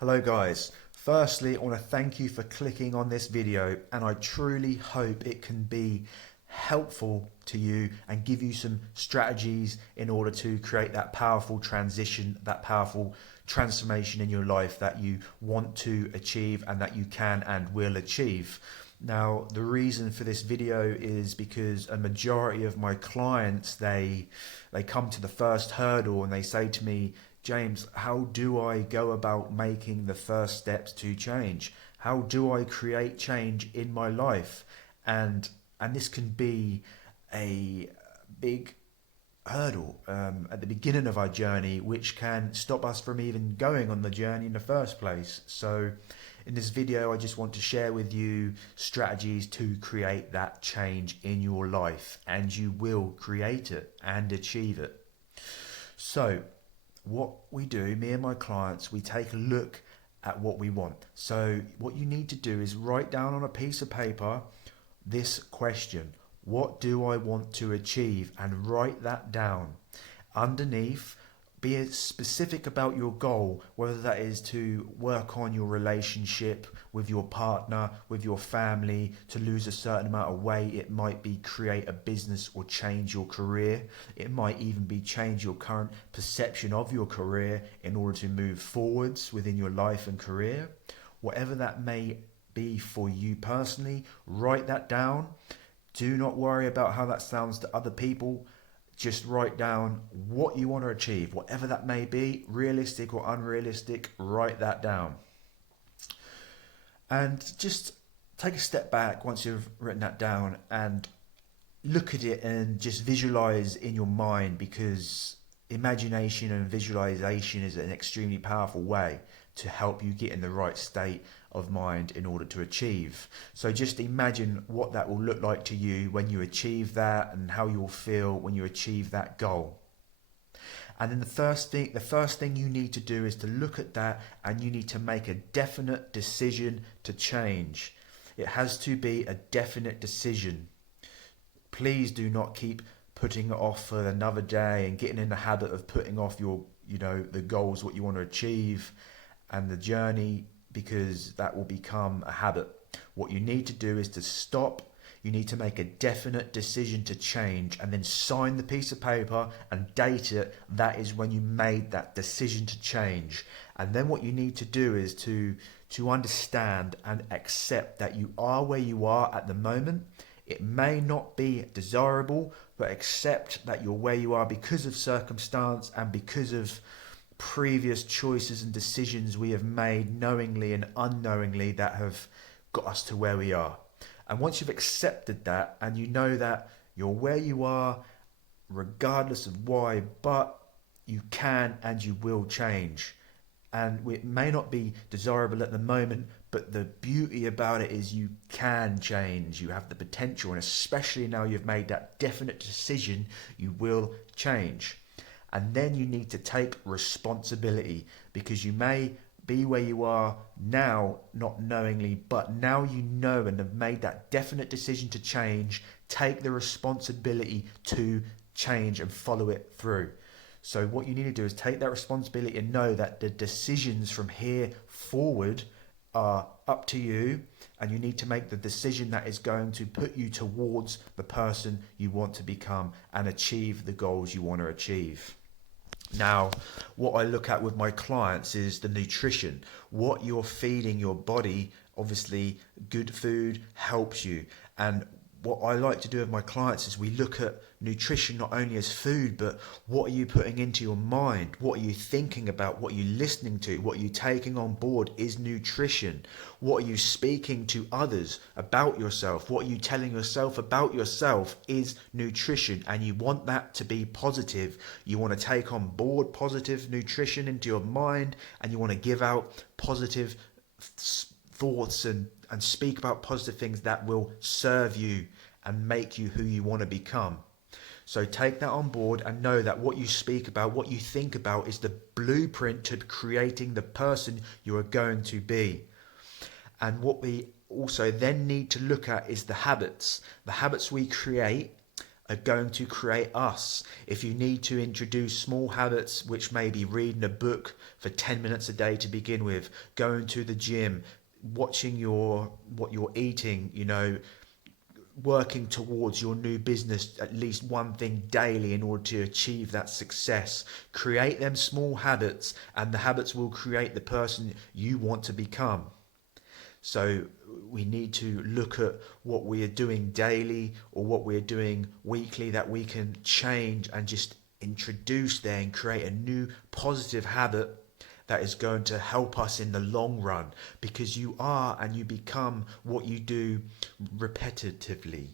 Hello guys. Firstly, I want to thank you for clicking on this video, and I truly hope it can be helpful to you and give you some strategies in order to create that powerful transition, that powerful transformation in your life that you want to achieve and that you can and will achieve. Now, the reason for this video is because a majority of my clients, they come to the first hurdle and they say to me, James, how do I go about making the first steps to change? How do I create change in my life? And this can be a big hurdle at the beginning of our journey, which can stop us from even going on the journey in the first place. So in this video, I just want to share with you strategies to create that change in your life, and you will create it and achieve it. So what we do, me and my clients, we take a look at what we want. So what you need to do is write down on a piece of paper this question: what do I want to achieve? And write that down. Underneath, be specific about your goal, whether that is to work on your relationship with your partner, with your family, to lose a certain amount of weight. It might be create a business or change your career. It might even be change your current perception of your career in order to move forwards within your life and career. Whatever that may be for you personally, write that down. Do not worry about how that sounds to other people. Just write down what you want to achieve, whatever that may be, realistic or unrealistic. Write that down. And just take a step back once you've written that down and look at it and just visualize in your mind, because imagination and visualization is an extremely powerful way to help you get in the right state of mind in order to achieve. So just imagine what that will look like to you when you achieve that, and how you'll feel when you achieve that goal. And then the first thing you need to do is to look at that, and you need to make a definite decision to change. It has to be a definite decision. Please do not keep putting it off for another day and getting in the habit of putting off your, the goals, what you want to achieve, and the journey, because that will become a habit. What you need to do is to stop. You need to make a definite decision to change, and then sign the piece of paper and date it. That is when you made that decision to change. And then what you need to do is to understand and accept that you are where you are at the moment. It may not be desirable, but accept that you're where you are because of circumstance and because of previous choices and decisions we have made knowingly and unknowingly that have got us to where we are. And once you've accepted that, and you know that you're where you are regardless of why, but you can and you will change. And it may not be desirable at the moment, but the beauty about it is you can change. You have the potential, and especially now you've made that definite decision, you will change. And then you need to take responsibility, because you may be where you are now not knowingly, but now you know and have made that definite decision to change. Take the responsibility to change and follow it through. So what you need to do is take that responsibility and know that the decisions from here forward are up to you, and you need to make the decision that is going to put you towards the person you want to become and achieve the goals you want to achieve. Now, what I look at with my clients is the nutrition. What you're feeding your body, obviously good food helps you. And what I like to do with my clients is we look at nutrition not only as food, but what are you putting into your mind? What are you thinking about? What are you listening to? What are you taking on board is nutrition. What are you speaking to others about yourself? What are you telling yourself about yourself is nutrition, and you want that to be positive. You want to take on board positive nutrition into your mind, and you want to give out positive thoughts and speak about positive things that will serve you and make you who you want to become. So take that on board and know that what you speak about, what you think about, is the blueprint to creating the person you are going to be. And what we also then need to look at is the habits. The habits we create are going to create us. If you need to introduce small habits, which may be reading a book for 10 minutes a day to begin with, going to the gym, watching what you're eating, working towards your new business, at least one thing daily in order to achieve that success. Create them small habits, and the habits will create the person you want to become. So we need to look at what we are doing daily or what we are doing weekly that we can change and just introduce there and create a new positive habit that is going to help us in the long run, because you are and you become what you do repetitively.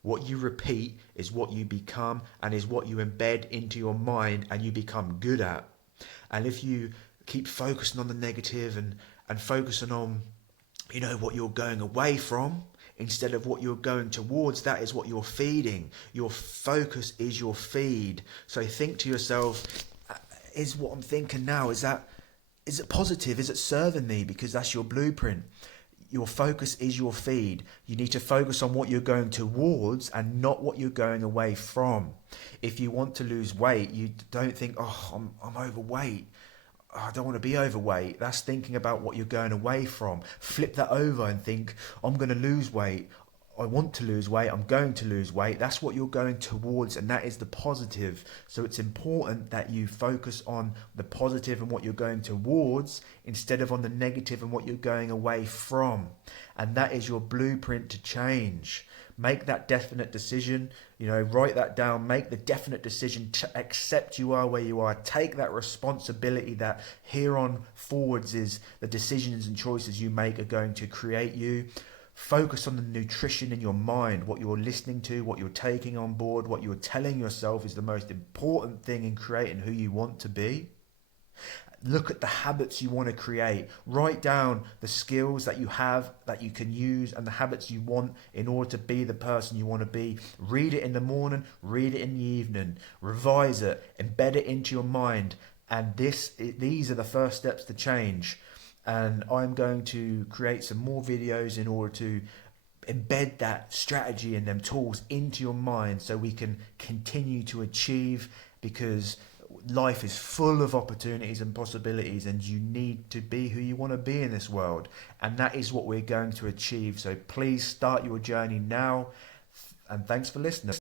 What you repeat is what you become and is what you embed into your mind and you become good at. And if you keep focusing on the negative and focusing on what you're going away from instead of what you're going towards, that is what you're feeding. Your focus is your feed. So think to yourself, is what I'm thinking now, is it positive? Is it serving me? Because that's your blueprint. Your focus is your feed. You need to focus on what you're going towards and not what you're going away from. If you want to lose weight, you don't think, I'm overweight. I don't want to be overweight. That's thinking about what you're going away from. Flip that over and think, I'm going to lose weight. I want to lose weight. I'm going to lose weight. That's what you're going towards, and that is the positive. So it's important that you focus on the positive and what you're going towards instead of on the negative and what you're going away from. And that is your blueprint to change. Make that definite decision, write that down, make the definite decision to accept you are where you are. Take that responsibility that here on forwards is the decisions and choices you make are going to create you. Focus on the nutrition in your mind, what you're listening to, what you're taking on board, what you're telling yourself is the most important thing in creating who you want to be. Look at the habits you want to create. Write down the skills that you have that you can use and the habits you want in order to be the person you want to be. Read it in the morning, read it in the evening, revise it, embed it into your mind. And these are the first steps to change. And I'm going to create some more videos in order to embed that strategy and them tools into your mind so we can continue to achieve, because life is full of opportunities and possibilities, and you need to be who you want to be in this world, and that is what we're going to achieve. So please start your journey now, and thanks for listening.